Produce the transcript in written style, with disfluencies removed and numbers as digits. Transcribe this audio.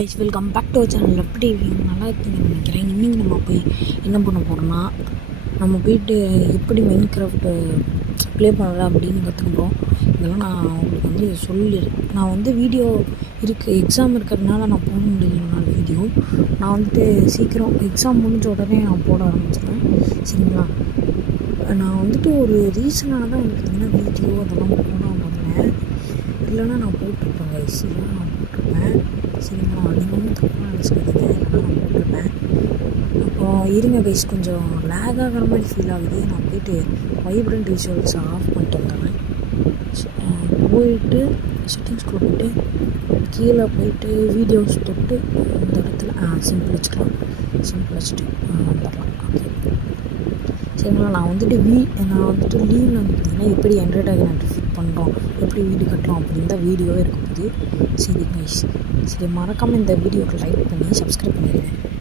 Guys welcome back to channel. எப்படி இருக்கீங்க? நல்லா இருக்கீங்கன்னு நினைக்கிறேன். இன்றைக்கி நம்ம போய் என்ன பண்ண போகிறோம்னா, நம்ம போய்ட்டு எப்படி மைண்ட் கிராஃப்ட்டு ப்ளே பண்ணலாம் அப்படின்னு கற்றுக்குறோம். இதெல்லாம் நான் உங்களுக்கு நான் வீடியோ இருக்குது, எக்ஸாம் இருக்கிறதுனால நான் போட முடியலனால வீடியோ நான் சீக்கிரம் எக்ஸாம் முடிஞ்ச உடனே நான் போட ஆரம்பிச்சிடுவேன். சரிங்களா? நான் ஒரு ரீசனாக தான் பார்த்திங்கன்னா வீடியோ அதெல்லாம் போடாமல் இருந்தேன். இல்லைன்னா நான் போட்டிருப்பேன் கைஸ், இல்லைன்னா நான் போட்டிருப்பேன். சரிங்களா? நீங்கள் தப்பாக நினச்சிக்காதீங்க, இல்லைன்னா நான் போட்டிருப்பேன். அப்புறம் இருங்க கைஸ், கொஞ்சம் லேக் ஆகிற மாதிரி ஃபீல் ஆகுது. நான் போய்ட்டு வைப்ரண்ட் விஷுவல்ஸை ஆஃப் பண்ணிட்டு வந்துடுறேன். போயிட்டு செட்டிங்ஸ்குள்ளே போய்ட்டு கீழே போய்ட்டு வீடியோஸ் தொட்டு இந்த இடத்துல சிம்பிள் வச்சுட்டு வந்துடலாம். ஓகே சரிங்களா? நான் லீவில் பார்த்திங்கன்னா எப்படி என்டர்டைன்மெண்ட் ஃபிட் பண்ணுறோம், எப்படி வீடு கட்டுறோம் அப்படின்னு தான் வீடியோவே இருக்க போகுது. சரி கைஸ், சரி மறக்காமல் இந்த வீடியோக்கு லைக் பண்ணி சப்ஸ்கிரைப் பண்ணிடுங்க.